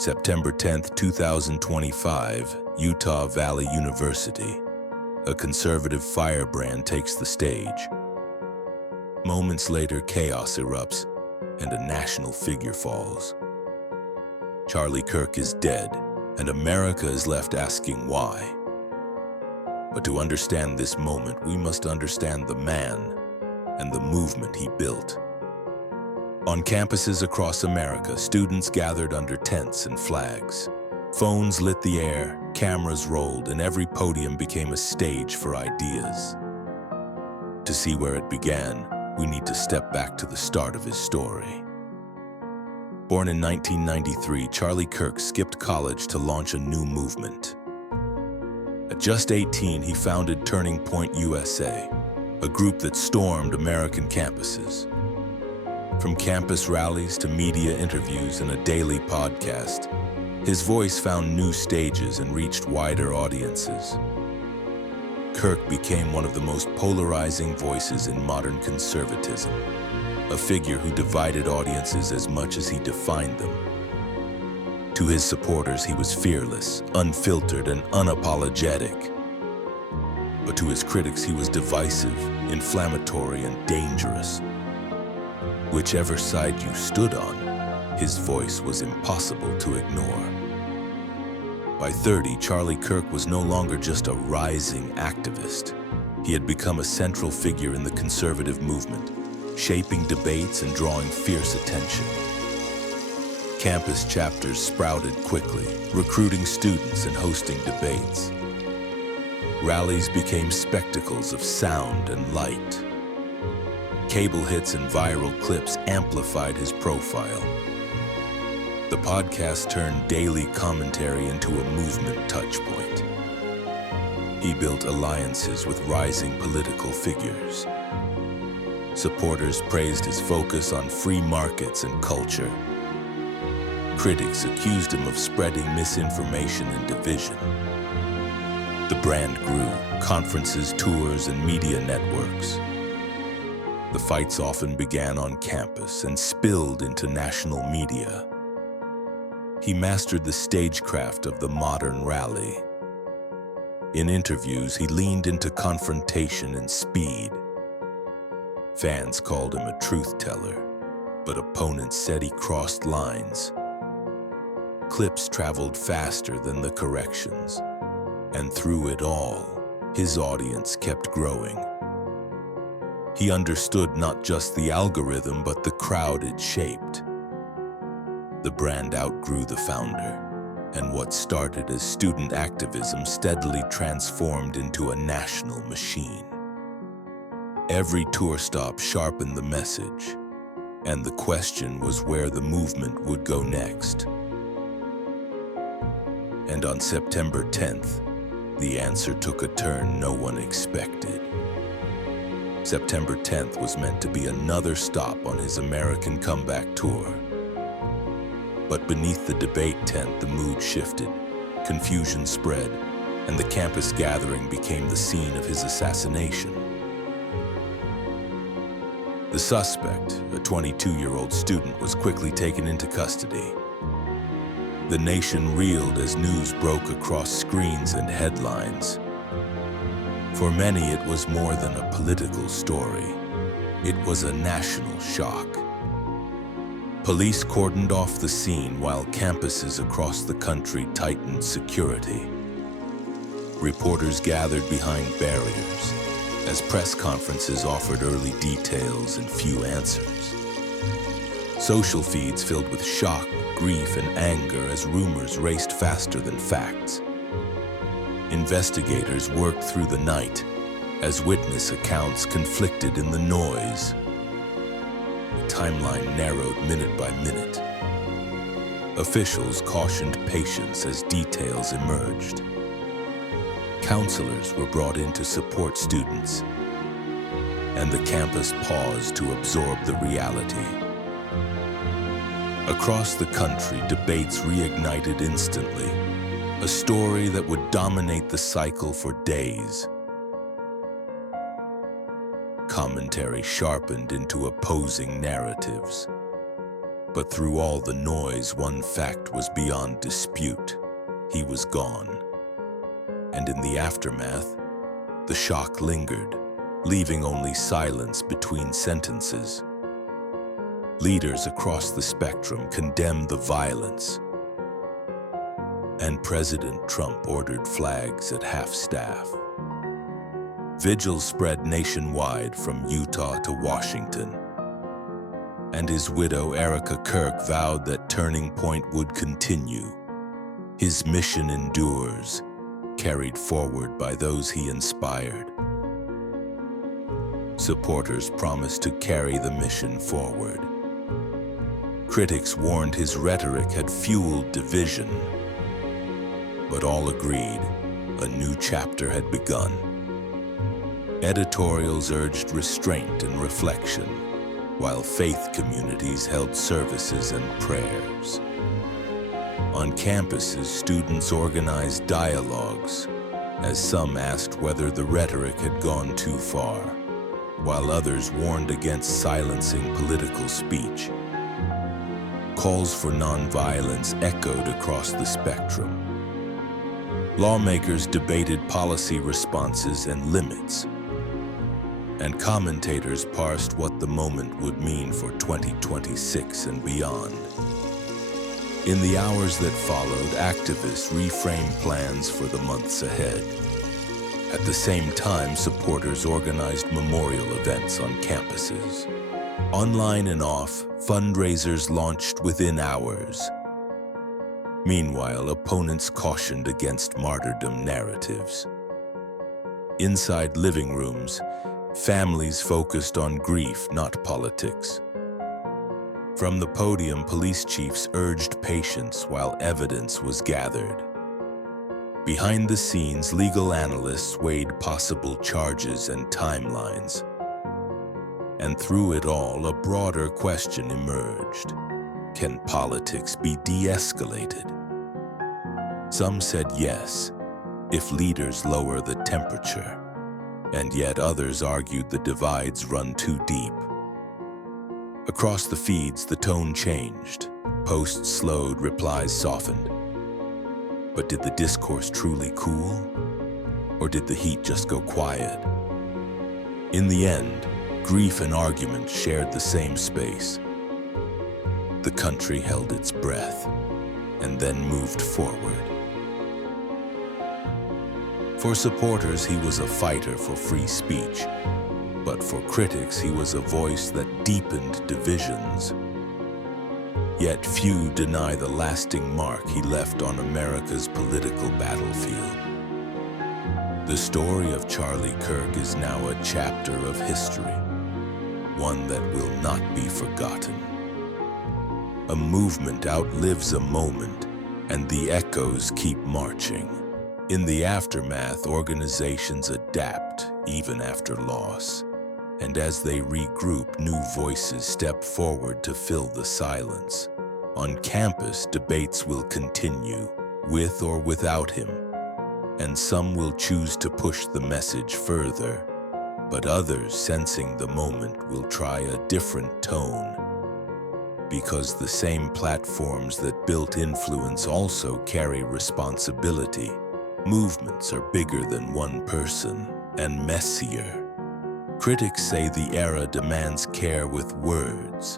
September 10, 2025, Utah Valley University. A conservative firebrand takes the stage. Moments later, chaos erupts and a national figure falls. Charlie Kirk is dead, and America is left asking why. But to understand this moment, we must understand the man and the movement he built. On campuses across America, students gathered under tents and flags. Phones lit the air, cameras rolled, and every podium became a stage for ideas. To see where it began, we need to step back to the start of his story. Born in 1993, Charlie Kirk skipped college to launch a new movement. At just 18, he founded Turning Point USA, a group that stormed American campuses. From campus rallies to media interviews and a daily podcast, his voice found new stages and reached wider audiences. Kirk became one of the most polarizing voices in modern conservatism, a figure who divided audiences as much as he defined them. To his supporters, he was fearless, unfiltered, and unapologetic. But to his critics, he was divisive, inflammatory, and dangerous. Whichever side you stood on, his voice was impossible to ignore. By 30, Charlie Kirk was no longer just a rising activist. He had become a central figure in the conservative movement, shaping debates and drawing fierce attention. Campus chapters sprouted quickly, recruiting students and hosting debates. Rallies became spectacles of sound and light. Cable hits and viral clips amplified his profile. The podcast turned daily commentary into a movement touchpoint. He built alliances with rising political figures. Supporters praised his focus on free markets and culture. Critics accused him of spreading misinformation and division. The brand grew, conferences, tours, and media networks. The fights often began on campus and spilled into national media. He mastered the stagecraft of the modern rally. In interviews, he leaned into confrontation and speed. Fans called him a truth teller, but opponents said he crossed lines. Clips traveled faster than the corrections, and through it all, his audience kept growing. He understood not just the algorithm, but the crowd it shaped. The brand outgrew the founder, and what started as student activism steadily transformed into a national machine. Every tour stop sharpened the message, and the question was where the movement would go next. And on September 10th, the answer took a turn no one expected. September 10th was meant to be another stop on his American comeback tour. But beneath the debate tent, the mood shifted, confusion spread, and the campus gathering became the scene of his assassination. The suspect, a 22-year-old student, was quickly taken into custody. The nation reeled as news broke across screens and headlines. For many, it was more than a political story. It was a national shock. Police cordoned off the scene while campuses across the country tightened security. Reporters gathered behind barriers as press conferences offered early details and few answers. Social feeds filled with shock, grief, and anger as rumors raced faster than facts. Investigators worked through the night as witness accounts conflicted in the noise. The timeline narrowed minute by minute. Officials cautioned patience as details emerged. Counselors were brought in to support students, and the campus paused to absorb the reality. Across the country, debates reignited instantly, a story that would dominate the cycle for days. Commentary sharpened into opposing narratives. But through all the noise, one fact was beyond dispute. He was gone. And in the aftermath, the shock lingered, leaving only silence between sentences. Leaders across the spectrum condemned the violence, and President Trump ordered flags at half-staff. Vigils spread nationwide from Utah to Washington, and his widow, Erica Kirk, vowed that Turning Point would continue. His mission endures, carried forward by those he inspired. Supporters promised to carry the mission forward. Critics warned his rhetoric had fueled division, but all agreed a new chapter had begun. Editorials urged restraint and reflection, while faith communities held services and prayers. On campuses, students organized dialogues, as some asked whether the rhetoric had gone too far, while others warned against silencing political speech. Calls for nonviolence echoed across the spectrum. Lawmakers debated policy responses and limits, and commentators parsed what the moment would mean for 2026 and beyond. In the hours that followed, activists reframed plans for the months ahead. At the same time, supporters organized memorial events on campuses. Online and off, fundraisers launched within hours. Meanwhile, opponents cautioned against martyrdom narratives. Inside living rooms, families focused on grief, not politics. From the podium, police chiefs urged patience while evidence was gathered. Behind the scenes, legal analysts weighed possible charges and timelines. And through it all, a broader question emerged. Can politics be de-escalated? Some said yes, if leaders lower the temperature. And yet others argued the divides run too deep. Across the feeds, the tone changed. Posts slowed, replies softened. But did the discourse truly cool? Or did the heat just go quiet? In the end, grief and argument shared the same space. The country held its breath and then moved forward. For supporters, he was a fighter for free speech. But for critics, he was a voice that deepened divisions. Yet few deny the lasting mark he left on America's political battlefield. The story of Charlie Kirk is now a chapter of history, one that will not be forgotten. A movement outlives a moment, and the echoes keep marching. In the aftermath, organizations adapt even after loss. And as they regroup, new voices step forward to fill the silence. On campus, debates will continue, with or without him. And some will choose to push the message further. But others, sensing the moment, will try a different tone. Because the same platforms that built influence also carry responsibility. Movements are bigger than one person and messier. Critics say the era demands care with words,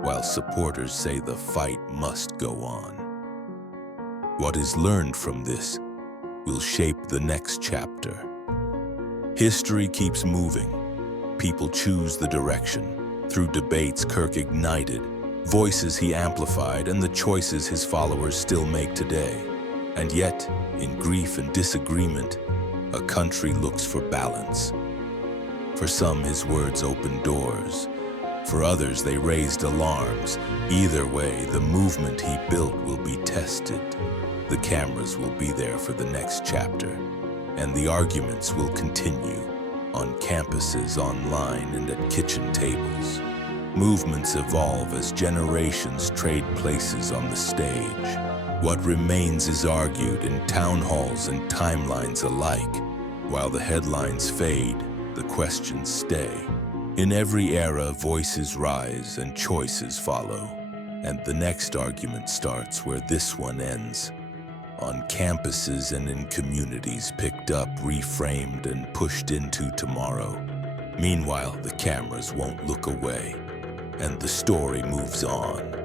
while supporters say the fight must go on. What is learned from this will shape the next chapter. History keeps moving. People choose the direction. Through debates Kirk ignited, voices he amplified, and the choices his followers still make today. And yet, in grief and disagreement, a country looks for balance. For some, his words opened doors. For others, they raised alarms. Either way, the movement he built will be tested. The cameras will be there for the next chapter, and the arguments will continue on campuses, online, and at kitchen tables. Movements evolve as generations trade places on the stage. What remains is argued in town halls and timelines alike. While the headlines fade, the questions stay. In every era, voices rise and choices follow. And the next argument starts where this one ends. On campuses and in communities picked up, reframed, and pushed into tomorrow. Meanwhile, the cameras won't look away, and the story moves on.